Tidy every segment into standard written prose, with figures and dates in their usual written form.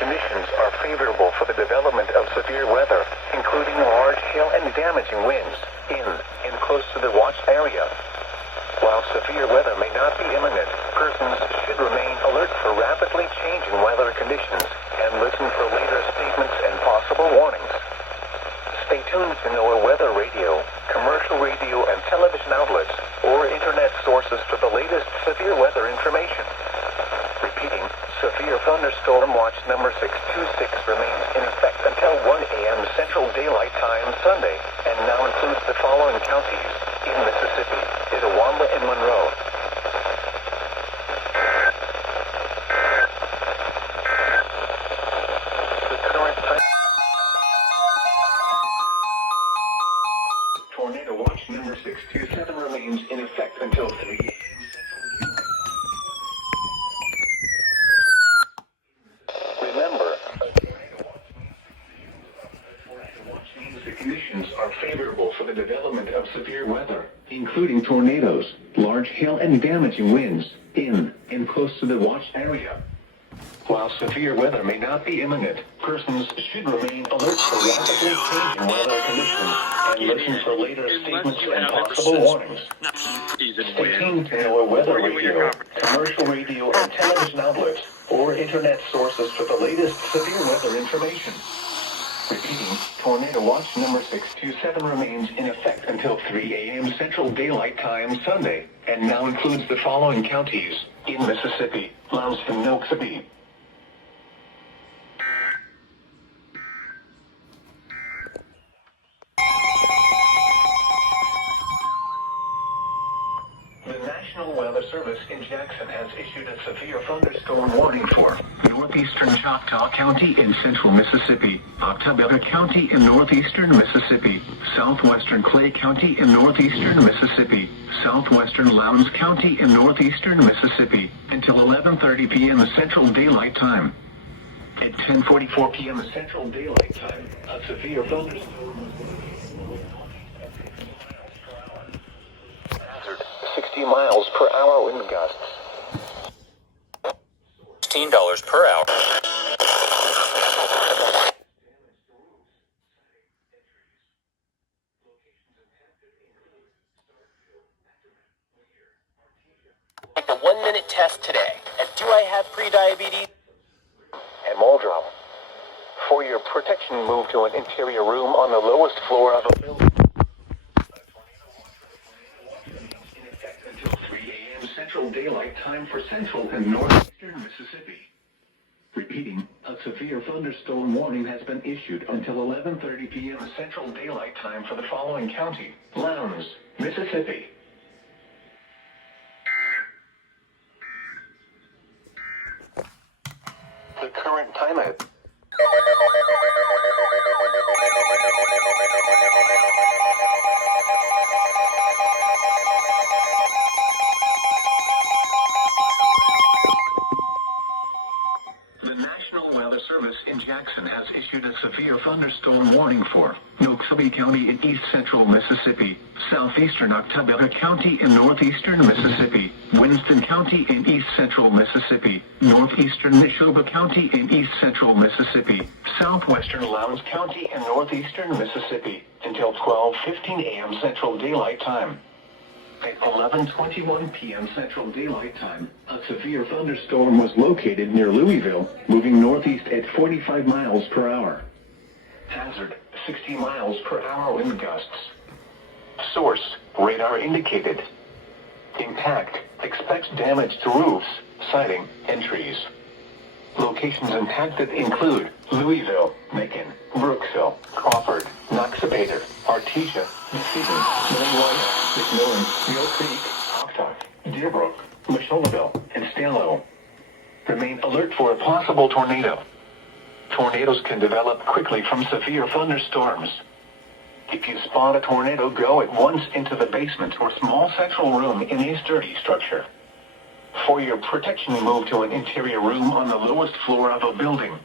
conditions are favorable for the development of severe weather, including large hail and damaging winds, in and close to the watch area. While severe weather may not be imminent, persons should remain alert for rapidly changing weather conditions and listen for later statements and possible warnings. Stay tuned to NOAA weather radio, commercial radio and television outlets, or internet sources for the latest severe weather information. Repeating, severe thunderstorm watch number 626 remains in effect until 1 a.m. Central Daylight Time Sunday, and now includes the following counties in Mississippi: Itawamba and Monroe. The current time. Tornado watch number 627 remains in effect until 3 a.m. Remember, the conditions are favorable for the development of severe weather, including tornadoes, large hail and damaging winds, in and close to the watch area. While severe weather may not be imminent, persons should remain alert for rapidly changing weather conditions and listen for later statements and possible warnings. Stay tuned to NOAA weather radio, commercial radio and television outlets, or internet sources for the latest severe weather information. Repeating, tornado watch number 627 remains in effect until 3 a.m. Central Daylight Time Sunday, and now includes the following counties in Mississippi: Lounston, Noxubee. The National Weather Service in Jackson has issued a severe thunderstorm warning for northeastern Choctaw County in central Mississippi, Octabella County in northeastern Mississippi, southwestern Clay County in northeastern Mississippi, southwestern Lowndes County in northeastern Mississippi, until 11:30 p.m. Central Daylight Time. At 10:44 p.m. Central Daylight Time, a severe thunderstorm 60 miles per hour wind gusts. $16 per hour. Take the 1-minute test today. And do I have pre-diabetes? And more drama. For your protection, move to an interior room on the lowest floor of a building. Central Daylight Time for central and northeastern Mississippi. Repeating, a severe thunderstorm warning has been issued until 11:30 p.m. Central Daylight Time for the following county: Lowndes, Mississippi. The current time at The National Weather Service in Jackson has issued a severe thunderstorm warning for Noxubee County in east central Mississippi, southeastern Octabella County in northeastern Mississippi, Winston County in east central Mississippi, northeastern Neshoba County in east central Mississippi, southwestern Lowndes County in northeastern Mississippi, until 12:15 a.m. Central Daylight Time. At 11:21 p.m. Central Daylight Time, a severe thunderstorm was located near Louisville, moving northeast at 45 miles per hour. Hazard, 60 miles per hour wind gusts. Source, radar indicated. Impact, expects damage to roofs, siding, and trees. Locations impacted include Louisville, Macon, Brooksville, Crawford, Noxapater, Artesia, Muskegon, Millwright, McMillan, Mill Creek, Octok, Deerbrook, Micheleville, and Stallow. Remain alert for a possible tornado. Tornadoes can develop quickly from severe thunderstorms. If you spot a tornado, go at once into the basement or small central room in a sturdy structure. For your protection, move to an interior room on the lowest floor of a building.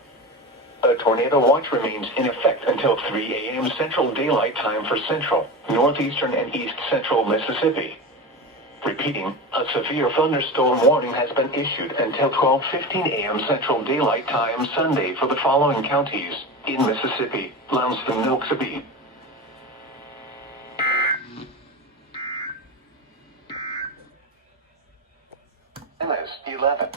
A tornado watch remains in effect until 3 a.m. Central Daylight Time for central, northeastern, and east central Mississippi. Repeating, a severe thunderstorm warning has been issued until 12:15 a.m. Central Daylight Time Sunday for the following counties in Mississippi: Lounston, Noxubee, MS 11.